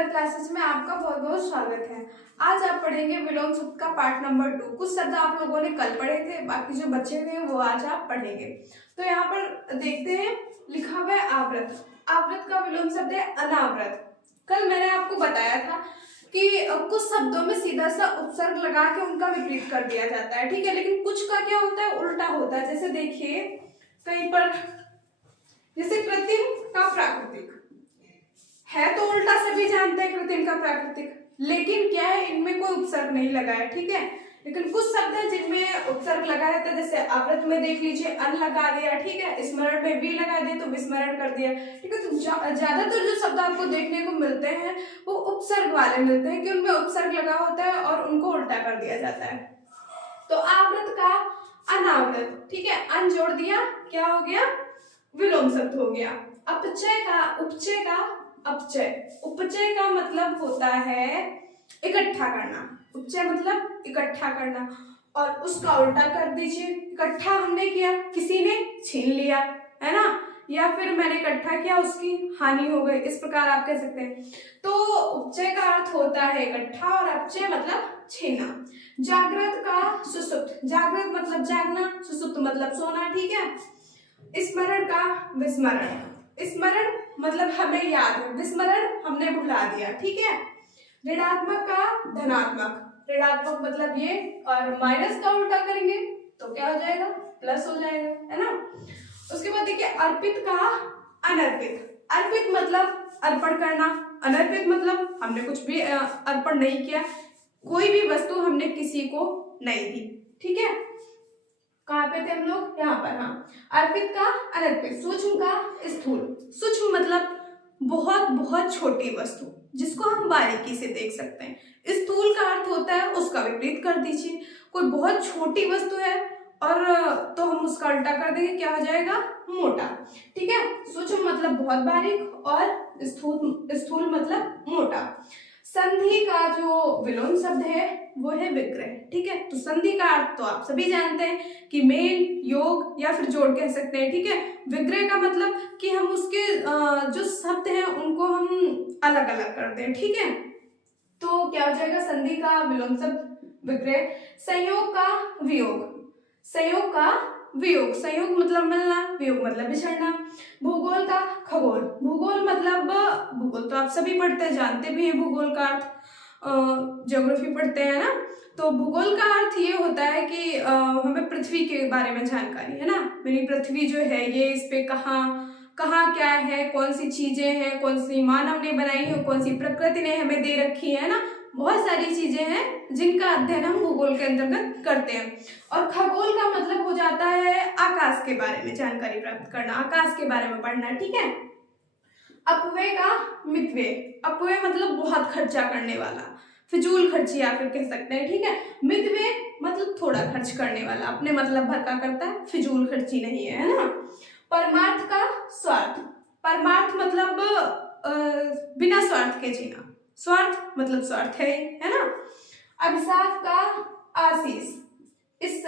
Figure classes में आपका बहुत बहुत स्वागत है। आज आप पढ़ेंगे विलोम शब्द का पार्ट नंबर 2। कुछ शब्द आप लोगों ने कल पढ़े थे, बाकी जो बचे हुए हैं वो आज आप पढ़ेंगे। तो यहाँ पर देखते हैं, लिखा हुआ है आवृत। आवृत का विलोम शब्द है अनावृत। कल मैंने आपको बताया था कि कुछ शब्दों में सीधा सा उपसर्ग लगा के उनका विपरीत कर दिया जाता है, ठीक है। लेकिन कुछ का क्या होता है, उल्टा होता है। जैसे देखिए कहीं पर, जैसे कृत्रिम का प्राकृतिक है, तो उल्टा सभी जानते हैं कृत्रिम का प्राकृतिक, लेकिन क्या है, इनमें कोई उपसर्ग नहीं लगा है, ठीक है। लेकिन कुछ शब्द है जिनमें उपसर्ग लगा रहता है, जैसे आवृत में देख लीजिए अन लगा दिया, ठीक है। स्मरण में वी लगा दिया तो विस्मरण कर दिया, ठीक है। तो ज्यादातर जो शब्द आपको देखने को मिलते हैं वो उपसर्ग वाले मिलते हैं, कि उनमें उपसर्ग लगा होता है और उनको उल्टा कर दिया जाता है। तो आवृत का अनावृत, ठीक है, अन जोड़ दिया, क्या हो गया, विलोम शब्द हो गया। अपचय का उपचय का अपचय। उपचय का मतलब होता है इकट्ठा करना। उपचय मतलब इकट्ठा करना, और उसका उल्टा कर दीजिए। इकट्ठा हमने किया, किसी ने छीन लिया, है ना, या फिर मैंने इकट्ठा किया, उसकी हानि हो गई, इस प्रकार आप कह सकते हैं। तो उपचय का अर्थ होता है इकट्ठा और अपचय मतलब छीनना। जागृत का सुसुप्त। जागृत मतलब जागना, सुसुप्त मतलब सोना, ठीक है। स्मरण का विस्मरण। स्मरण मतलब हमें याद है, विस्मरण हमने भुला दिया, ठीक है। ऋणात्मक का धनात्मक। ऋणात्मक मतलब ये, और माइनस का उल्टा करेंगे तो क्या हो जाएगा, प्लस हो जाएगा, है ना। उसके बाद देखिए अर्पित का अनर्पित। अर्पित मतलब अर्पण करना, अनर्पित मतलब हमने कुछ भी अर्पण नहीं किया, कोई भी वस्तु हमने किसी को नहीं दी, ठीक है। कहाँ पे थे हम लोग, यहाँ पर, हाँ। अर्पित का अनर्पित। सूक्ष्म का स्थूल। सूक्ष्म मतलब बहुत बहुत छोटी वस्तु, जिसको हम बारीकी से देख सकते हैं। स्थूल का अर्थ होता है उसका विपरीत कर दीजिए। कोई बहुत छोटी वस्तु है और तो हम उसका उल्टा कर देंगे, क्या हो जाएगा, मोटा, ठीक है। सूक्ष्म मतलब बहुत बारीक और स्थूल मतलब मोटा। संधि का जो विलोम शब्द है वो है विग्रह, ठीक है। तो संधि का अर्थ तो आप सभी जानते हैं कि मेल, योग या फिर जोड़ कह सकते हैं, ठीक है। विग्रह का मतलब कि हम उसके जो शब्द हैं उनको हम अलग अलग करते हैं, ठीक है। तो क्या हो जाएगा, संधि का विलोम शब्द विग्रह। संयोग का वियोग। संयोग का वियोग। संयोग मतलब मिलना, वियोग मतलब बिछड़ना। भूगोल का खगोल। भूगोल मतलब, भूगोल तो आप सभी पढ़ते हैं, जानते भी हैं भूगोल का अर्थ, ज्योग्राफी पढ़ते हैं ना। तो भूगोल का अर्थ ये होता है कि हमें पृथ्वी के बारे में जानकारी है ना, मेरी पृथ्वी जो है ये, इस पे कहाँ कहाँ क्या है, कौन सी चीजें हैं, कौन सी मानव ने बनाई है, कौन सी प्रकृति ने हमें दे रखी है ना। बहुत सारी चीजें हैं जिनका अध्ययन हम भूगोल के अंतर्गत करते हैं। और खगोल का मतलब हो जाता है आकाश के बारे में जानकारी प्राप्त करना, आकाश के बारे में पढ़ना, ठीक है। अपव्यय का मितव्यय। अपव्यय मतलब बहुत खर्चा करने वाला, फिजूल खर्ची आप फिर कह सकते हैं, ठीक है। मितव्यय मतलब थोड़ा खर्च करने वाला, अपने मतलब भर का करता है, फिजूल खर्ची नहीं है, है ना। परमार्थ का स्वार्थ। परमार्थ मतलब बिना स्वार्थ के जीना, स्वार्थ मतलब स्वार्थ है ना। अभिशाप का आशीष। इस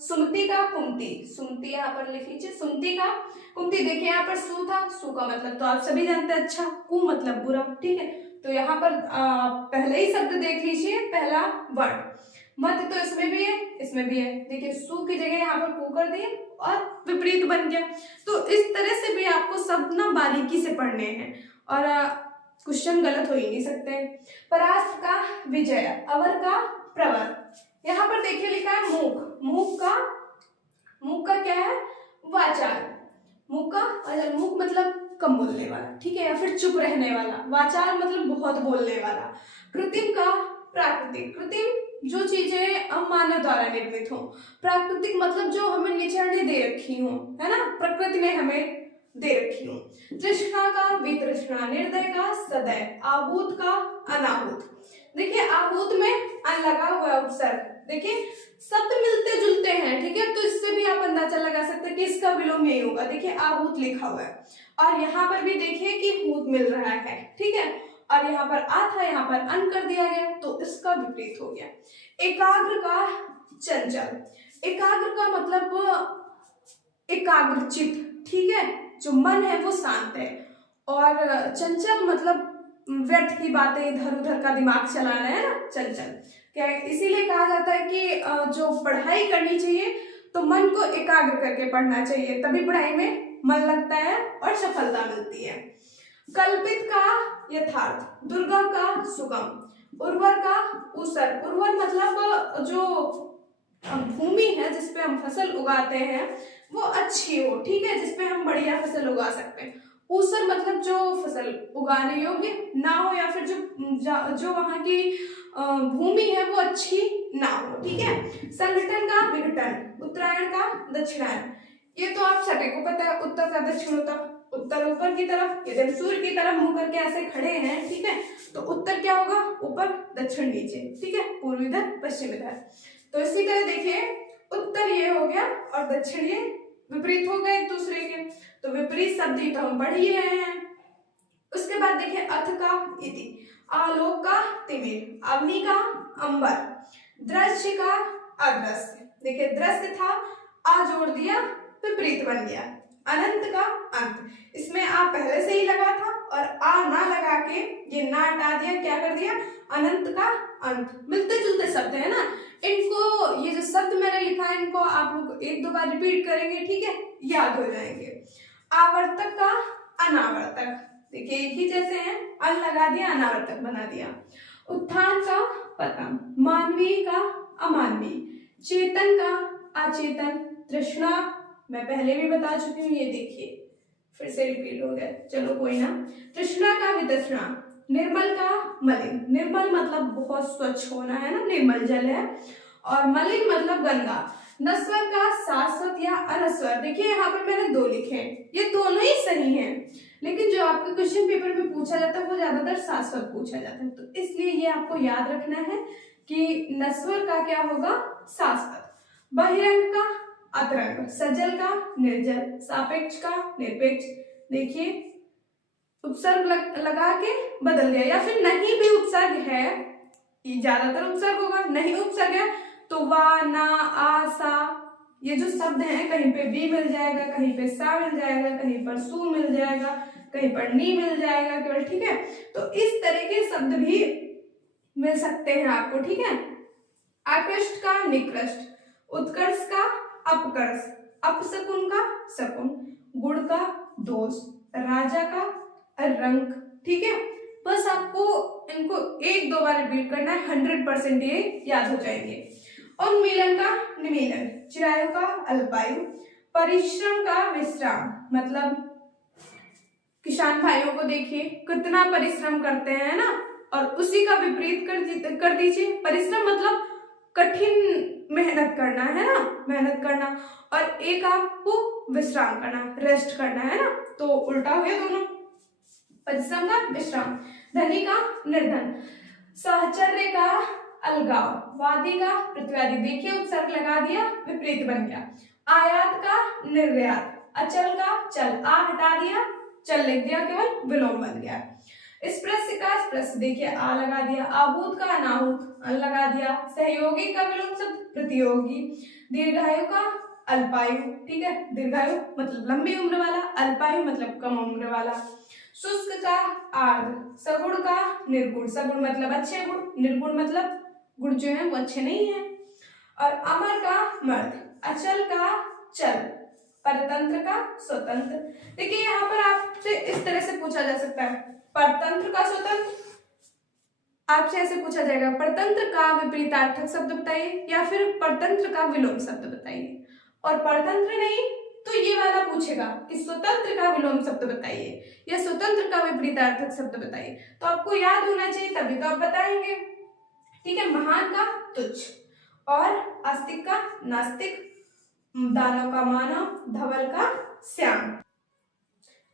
सुमति का कुमति। सुमति यहाँ पर लिख लीजिए, सुमति का कुमति। देखिए यहाँ पर सु था, सु का मतलब तो आप सभी जानते हैं अच्छा, कु मतलब बुरा, ठीक है। तो यहाँ पर पहले ही शब्द देख लीजिए, पहला वर्ड। मत तो इसमें भी है, इसमें भी है। देखिए सु की जगह यहाँ पर कु कर दिए और विपरीत बन गया। तो इस तरह से भी आपको शब्द ना बारीकी से पढ़ने हैं, और क्वेश्चन गलत हो ही नहीं सकते। परास्त का विजय। अवर का प्रवर। यहाँ पर देखिए लिखा है मूक। मूक का क्या है, वाचाल। मूक का वाचाल। मूक मतलब कम बोलने वाला, ठीक है, या फिर चुप रहने वाला। वाचाल मतलब बहुत बोलने वाला। कृत्रिम का प्राकृतिक। कृत्रिम जो चीजें हम मानव द्वारा निर्मित हो। प्राकृतिक मतलब जो हमें नेचर ने दे रखी हो, है ना, प्रकृति ने हमें दे रखी हो। तृष्णा का वितृष्णा। निर्दय का सदय। आहूत का अनाहूत। देखिए आहूत में अन लगा हुआ है उपसर्ग। देखिए शब्द मिलते जुलते हैं, ठीक है, तो इससे भी आप अंदाजा लगा सकते हैं कि इसका विलोम यही होगा। देखिए आहूत लिखा हुआ है, और यहाँ पर भी देखिए कि हूत मिल रहा है, ठीक है, और यहाँ पर आ था, यहाँ पर अन कर दिया गया, तो इसका विपरीत हो गया। एकाग्र का चंचल। एकाग्र का मतलब एकाग्रचित, ठीक है, जो मन है वो शांत है। और चंचल मतलब व्यर्थ की बातें, इधर उधर का दिमाग चलाना है ना, चल चल क्या है। इसीलिए कहा जाता है कि जो पढ़ाई करनी चाहिए तो मन को एकाग्र करके पढ़ना चाहिए, तभी पढ़ाई में मन लगता है और सफलता मिलती है। कल्पित का यथार्थ, दुर्गम का सुगम, उर्वर का ऊसर। उर्वर मतलब जो भूमि है जिसपे हम फसल उगाते हैं वो अच्छी हो, ठीक है, जिसपे हम बढ़िया फसल उगा सकते हैं। ऊसर मतलब जो फसल उगाने योग्य ना हो, या फिर जो वहाँ की भूमि है वो अच्छी ना हो, ठीक है। संगठन का विघटन, उत्तरायण का दक्षिणायन। ये तो आप सभी को पता है, उत्तर का दक्षिण होता, उत्तर ऊपर की तरफ, यदि हम सूर्य की तरफ मुंह करके ऐसे खड़े हैं, ठीक है, तो उत्तर क्या होगा, ऊपर, दक्षिण नीचे, ठीक है, पूर्व इधर पश्चिम इधर। तो इसी तरह देखिए उत्तर ये हो गया और दक्षिण ये विपरीत हो गए एक दूसरे के, तो विपरीत शब्द ही तो हम पढ़ ही रहे हैं। उसके बाद देखिए अथ का इति, आलोक का तिमिर, अग्नि का अंबर, दृश्य का अदृश्य। देखिए दृश्य था, आ जोड़ दिया, विपरीत बन गया। अनंत का अंत, इसमें आ पहले से ही लगा था और आ ना लगा के ये ना हटा दिया, क्या कर दिया, अनंत का अंत। मिलते जुलते शब्द है ना, इनको, ये जो शब्द मैंने लिखा है इनको आप लोग एक दो बार रिपीट करेंगे, ठीक है, याद हो जाएंगे। आवर्तक का अनावर्तक, देखिए एक ही जैसे हैं, अन लगा दिया, अनावर्तक बना दिया। उत्थान का पतन, मानवीय का अमानवीय, चेतन का अचेतन, तृष्णा मैं पहले भी बता चुकी हूँ, ये देखिए फिर से रिपीट हो गया, चलो कोई ना। तृष्णा का वितृष्णा, निर्मल का मलिन, निर्मल मतलब बहुत स्वच्छ होना है ना, निर्मल जल है, और मलिन मतलब गंदा। नस्वर का शाश्वत या अनस्वर, देखिए यहाँ पर मैंने दो लिखे हैं, ये दोनों ही सही हैं, लेकिन जो आपके क्वेश्चन पेपर में पूछा जाता है वो ज्यादातर शाश्वत पूछा जाता है, तो इसलिए ये आपको याद रखना है कि नस्वर का क्या होगा, शाश्वत। बहिरंग का अतरंग, सजल का निर्जल, सापेक्ष का निरपेक्ष। देखिए उपसर्ग लगा के बदल गया, या फिर नहीं भी उपसर्ग है, ये ज्यादातर उपसर्ग होगा, नहीं उपसर्ग है तो वा, ना, आ, सा, ये जो शब्द हैं कहीं पे भी मिल जाएगा, कहीं पे सा मिल जाएगा, कहीं पर सु मिल जाएगा, कहीं पर नी मिल जाएगा केवल, ठीक है। तो इस तरह के शब्द भी मिल सकते हैं आपको, ठीक है। आकृष्ट का निकृष्ट, उत्कर्ष का अपकर्ष, अपशकुन का शकुन, गुण का दोष, राजा का रंक, ठीक है। बस आपको इनको एक दो बार रिपीट करना है, 100% ये याद हो जाएंगे। उन्मीलन का निमीलन, चिरायु का अल्पायु, परिश्रम का विश्राम, मतलब किसान भाइयों को देखिए कितना परिश्रम करते हैं ना, और उसी का विपरीत कर दीजिए। परिश्रम मतलब कठिन मेहनत करना है ना, मेहनत करना, और एक आपको विश्राम करना, रेस्ट करना है ना, तो उल्टा हो गया दोनों, परिश्रम का विश्राम। धनी का निर्धन, सहचर्य का अलगाव, वादी का प्रतिवादी, देखिए उपसर्ग लगा दिया, विपरीत बन गया। आयात का निर्यात, अचल का चल, आ हटा दिया, चल लिख दिया, केवल विलोम बन गया। स्पृश्य का स्पृश्य, देखिए आ लगा दिया, आहूत का अनाहूत, अन लगा दिया। सहयोगी का विलोम शब्द प्रतियोगी। दीर्घायु का अल्पायु, ठीक है, दीर्घायु मतलब लंबी उम्र वाला, अल्पायु मतलब कम उम्र वाला। शुष्क का आर्द्र, सगुण का निर्गुण, सगुण मतलब अच्छे गुण, निर्गुण मतलब गुण जो है वो अच्छे नहीं है। और अमर का मर्द, अचल का चल, परतंत्र का स्वतंत्र। देखिए यहाँ पर आपसे इस तरह से पूछा जा सकता है, परतंत्र का स्वतंत्र, आपसे ऐसे पूछा जाएगा परतंत्र का विपरीतार्थक शब्द बताइए, या फिर परतंत्र का विलोम शब्द बताइए। और परतंत्र नहीं तो ये वाला पूछेगा कि स्वतंत्र का विलोम शब्द बताइए या स्वतंत्र का विपरीतार्थक शब्द बताइए, तो आपको याद होना चाहिए, तभी तो आप बताएंगे, ठीक है। महान का तुच्छ, और आस्तिक का नास्तिक, दानव का मानव, धवल का श्याम।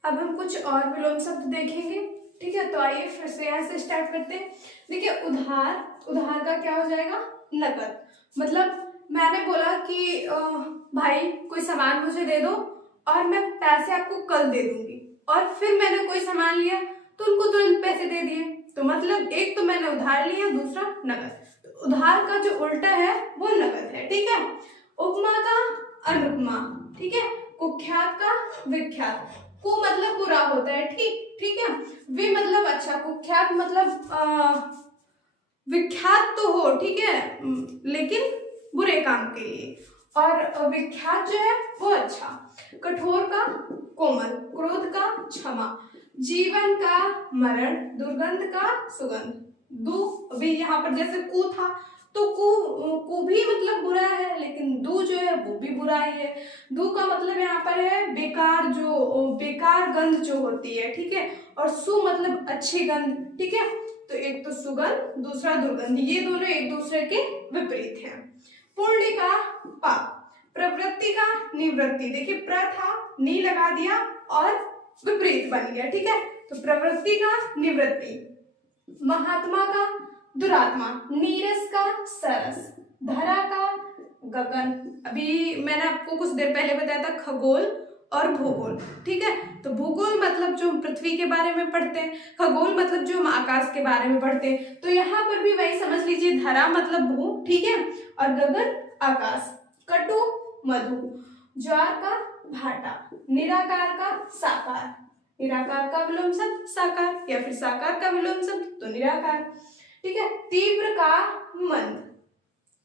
अब हम कुछ और विलोम शब्द देखेंगे, ठीक है। तो आइए फिर से यहाँ से स्टार्ट करते हैं। देखिए उधार, उधार का क्या हो जाएगा, नकद, मतलब मैंने बोला कि भाई कोई सामान मुझे दे दो और मैं पैसे आपको कल दे दूंगी, और फिर मैंने कोई सामान लिया तो उनको तुरंत पैसे दे दिए, तो मतलब एक तो मैंने उधार लिया, दूसरा नकद। तो उधार का जो उल्टा है वो नकद है, ठीक है। उपमा का अनुपमा, ठीक है। कुख्यात का विख्यात, कु मतलब बुरा होता है, ठीक है। वि मतलब अच्छा, कुख्यात मतलब विख्यात तो हो, ठीक है, लेकिन बुरे काम के लिए। और विख्यात जो है वो अच्छा। कठोर का कोमल, क्रोध का क्षमा, जीवन का मरण, दुर्गंध का सुगंध। दू अभी यहाँ पर जैसे कु था तो कु भी मतलब बुरा है, लेकिन दू जो है वो भी बुरा ही है। दू का मतलब यहाँ पर है बेकार, जो बेकार गंध जो होती है, ठीक है। और सु मतलब अच्छी गंध, ठीक है। तो एक तो सुगंध, दूसरा दुर्गंध, ये दोनों एक दूसरे के विपरीत हैं। पुण्य का पाप, प्रवृत्ति का निवृत्ति, देखिए प्र था, नी लगा दिया और विपरीत बन गया, ठीक है। तो प्रवृत्ति का निवृत्ति, महात्मा का दुरात्मा, नीरस का सरस, धरा का गगन। अभी मैंने आपको कुछ देर पहले बताया था खगोल और भूगोल, ठीक है। तो भूगोल मतलब जो पृथ्वी के बारे में पढ़ते हैं, खगोल मतलब जो हम आकाश के बारे में पढ़ते हैं। तो यहाँ पर भी वही समझ लीजिए, धरा मतलब भू, ठीक है, और गगन आकाश। कटु मधु, ज्वार का भाटा, निराकार का साकार, निराकार का विलोम शब्द साकार, या फिर साकार का विलोम शब्द तो निराकार, ठीक है। तीव्र का मंद,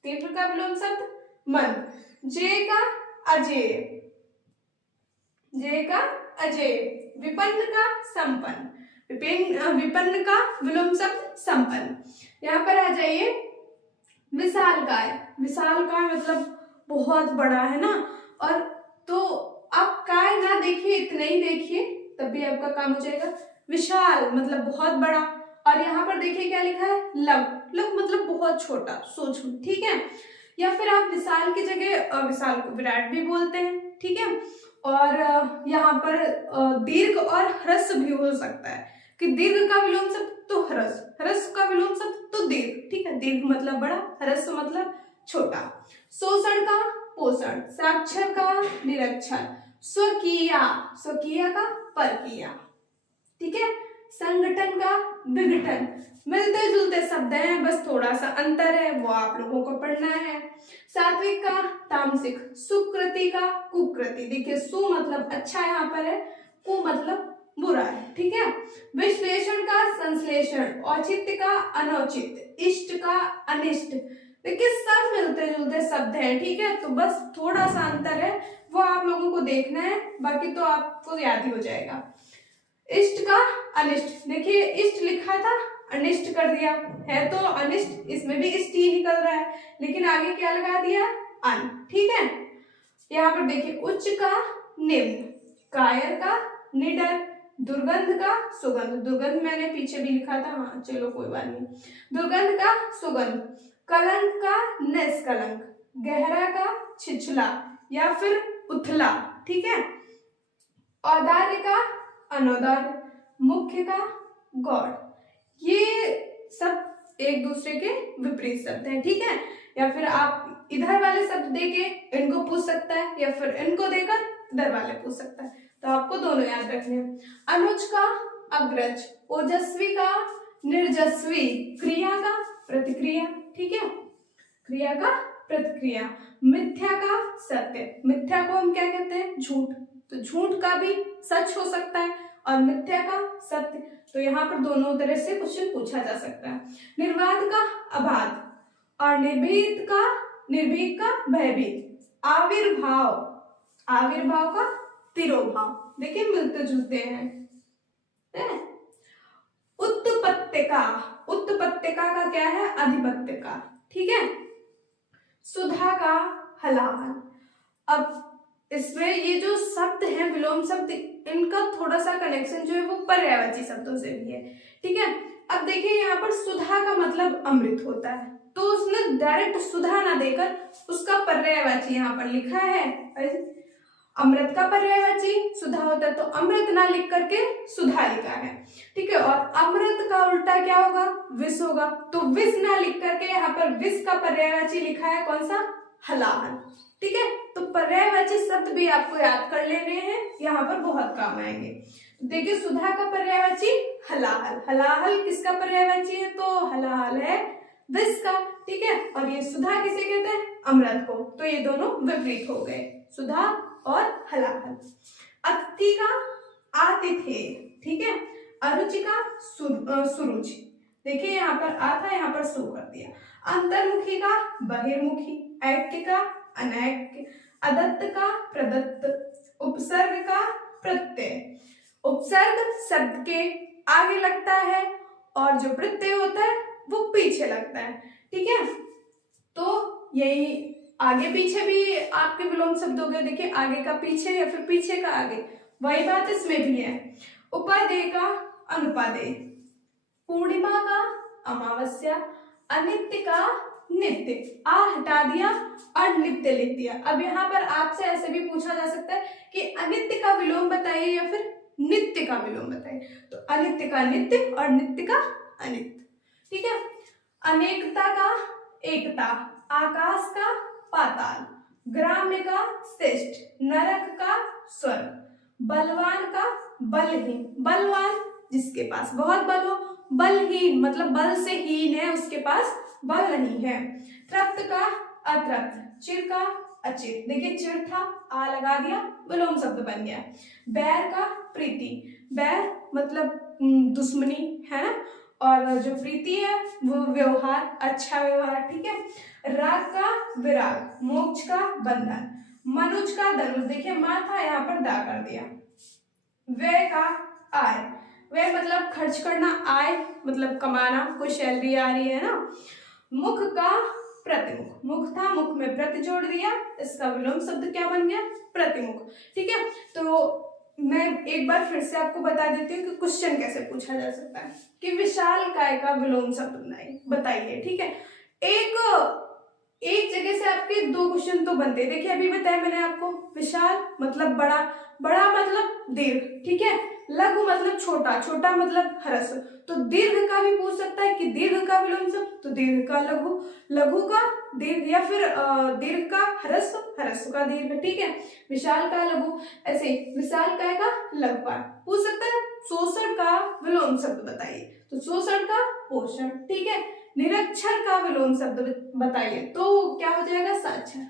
तीव्र का विलोम शब्द मंद। जे का अजेय, जे का अजेय। विपन्न का संपन्न, विपन्न का विलोम शब्द संपन्न। यहाँ पर आ जाइए विशालकाय, विशालकाय मतलब बहुत बड़ा है ना। और तो आप काय ना देखिए, इतना ही देखिए तब भी आपका काम हो जाएगा। विशाल मतलब बहुत बड़ा। और यहाँ पर देखिए क्या लिखा है, लघु, लघु मतलब बहुत छोटा, सूक्ष्म, ठीक है। या फिर आप विशाल की जगह विशाल को विराट भी बोलते हैं, ठीक है। और यहाँ पर दीर्घ और ह्रस्व भी हो सकता है, कि दीर्घ का विलोम शब्द तो ह्रस्व, ह्रस्व का विलोम शब्द तो दीर्घ, ठीक है। दीर्घ मतलब बड़ा, ह्रस्व मतलब छोटा। शोषण का पोषण, साक्षर का निरक्षर, स्वकीया, स्वकीय का परकीया, ठीक है। संगठन का विघटन, मिलते जुलते शब्द हैं, बस थोड़ा सा अंतर है, वो आप लोगों को पढ़ना है। सात्विक का तामसिक, सुकृति का कुकृति, देखिए सु मतलब अच्छा यहाँ पर है, कु मतलब बुरा है, ठीक है। विश्लेषण का संश्लेषण, औचित्य का अनौचित्य, इष्ट का अनिष्ट, देखिए सब मिलते जुलते शब्द हैं, ठीक है। तो बस थोड़ा सा अंतर है, वो आप लोगों को देखना है, बाकी तो आपको याद ही हो जाएगा। इष्ट का अनिष्ट, देखिए इष्ट लिखा था, अनिष्ट कर दिया है, तो अनिष्ट, इसमें भी इष्ट ही निकल रहा है, लेकिन आगे क्या लगा दिया, अन, ठीक है। यहाँ पर देखिए उच्च का निम्न, कायर का निडर, दुर्गंध का सुगंध, दुर्गंध मैंने पीछे भी लिखा था, हाँ चलो कोई बात नहीं। दुर्गंध का सुगंध, कलंक का निष्कलंक, गहरा का छिछला या फिर उथला, ठीक है। औदार्य का अनौदार्य, मुख्य का गौड़, ये सब एक दूसरे के विपरीत शब्द हैं, ठीक है। या फिर आप इधर वाले शब्द देके इनको पूछ सकता है, या फिर इनको देकर इधर वाले पूछ सकता है, तो आपको दोनों याद रखने हैं। अनुज का अग्रज, ओजस्वी का निर्जस्वी, क्रिया का प्रतिक्रिया, ठीक है, क्रिया का प्रतिक्रिया। मिथ्या का सत्य, मिथ्या को हम क्या कहते हैं, झूठ, तो झूठ का भी सच हो सकता है, और मिथ्या का सत्य। तो यहाँ पर दोनों तरह से क्वेश्चन पूछा जा सकता है। निर्वाद का अबाध, और निर्भीक का भयभीत। आविर्भाव, आविर्भाव का तिरोभाव, देखिए मिलते जुलते हैं। उत्पत्तिका, उत्पत्तिका का क्या है, अधिपत्य का, ठीक है। सुधा का हलाहल, अब इसमें ये जो शब्द है विलोम शब्द, इनका थोड़ा सा कनेक्शन जो है वो पर्यायवाची शब्दों से भी है, ठीक है। अब देखिए यहाँ पर सुधा का मतलब अमृत होता है, तो उसने डायरेक्ट सुधा ना देकर उसका पर्यायवाची यहाँ पर लिखा है। अमृत का पर्यायवाची सुधा होता है, तो अमृत ना लिख करके सुधा लिखा है, ठीक है। और अमृत का उल्टा क्या होगा, विष होगा, तो विष ना लिख करके यहाँ पर विष का पर्यायवाची लिखा है कौन सा, हलाहल, ठीक है। तो पर्यायवाची शब्द भी आपको याद कर लेने हैं, यहाँ पर बहुत काम आएंगे। देखिए सुधा का पर्यायवाची हलाहल, हलाहल किसका पर्यायवाची है, तो हलाहल है विष का, ठीक है। और ये सुधा किसे कहते हैं, अमृत को, तो ये दोनों विपरीत हो गए, सुधा और हलाहल। अतिथि का आते थे, ठीक है। अरुचि का सुरुचि, देखिए यहाँ पर आ था, यहाँ पर सु कर दिया। अंतर्मुखी का बहिर्मुखी, ऐक्य का अनैक्य, अदत्त का प्रदत्त, उपसर्ग का प्रत्यय। उपसर्ग शब्द के आगे लगता है और जो प्रत्यय होता है वो पीछे लगता है, ठीक है। तो यही आगे पीछे भी आपके विलोम शब्द हो गए, देखिए आगे का पीछे या फिर पीछे का आगे, वही बात इसमें भी है। उपादेय का अनुपादेय, पूर्णिमा का अमावस्या, अनित्य का नित्य, आ हटा दिया और नित्य लिख दिया। अब यहाँ पर आपसे ऐसे भी पूछा जा सकता है कि अनित्य का विलोम बताइए या फिर नित्य का विलोम बताइए, तो अनित्य का नित्य और नित्य का अनित्य, ठीक है। अनेकता का एकता, आकाश का पाताल, ग्राम्य का श्रेष्ठ, नरक का स्वर्ग, बलवान का बलहीन, बलवान जिसके पास बहुत बल हो, बलहीन मतलब बल से हीन है, उसके पास बल नहीं है। तृप्त का अतृप्त, चिर का अचिर, देखिए चिर था, आ लगा दिया, विलोम शब्द बन गया। बैर का प्रीति, बैर मतलब दुश्मनी है ना, और जो प्रीति है वो व्यवहार, अच्छा व्यवहार, ठीक है। राग का विराग, मोक्ष का बंधन, मनुज का धनुष, देखिए माथा यहाँ पर दा कर दिया। व्यय का आय, व्यय मतलब खर्च करना, आय मतलब कमाना, कोई सैलरी आ रही है ना। मुख का प्रतिमुख, मुख था, मुख में प्रति जोड़ दिया, इसका विलोम शब्द क्या बन गया, प्रतिमुख, ठीक है। तो मैं एक बार फिर से आपको बता देती हूँ कि क्वेश्चन कैसे पूछा जा सकता है कि विशाल काय का विलोम शब्द बताइए, ठीक है। एक जगह से आपके दो क्वेश्चन तो बनते हैं, देखिए अभी बताया मैंने आपको, विशाल मतलब बड़ा, बड़ा मतलब दीर्घ, ठीक है। लघु मतलब छोटा, छोटा मतलब ह्रस्व, तो दीर्घ का भी पूछ सकता है कि दीर्घ का विलोम शब्द, तो दीर्घ का लघु, लघु का दीर्घ, या फिर दीर्घ का ह्रस्व, ह्रस्व का दीर्घ, ठीक है। विशाल का लघु, ऐसे विशाल काय का लघुकार पूछ सकता है। शोषण का विलोम शब्द बताइए, तो शोषण का पोषण, ठीक है। निरक्षर का विलोम शब्द बताइए, तो क्या हो जाएगा, साक्षर।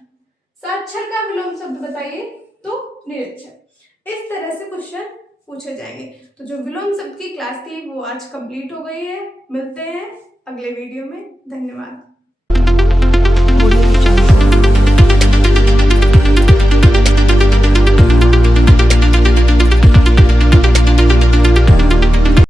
साक्षर का विलोम शब्द बताइए, तो निरक्षर। इस तरह से क्वेश्चन पूछे जाएंगे। तो जो विलोम शब्द की क्लास थी वो आज कंप्लीट हो गई है। मिलते हैं अगले वीडियो में, धन्यवाद।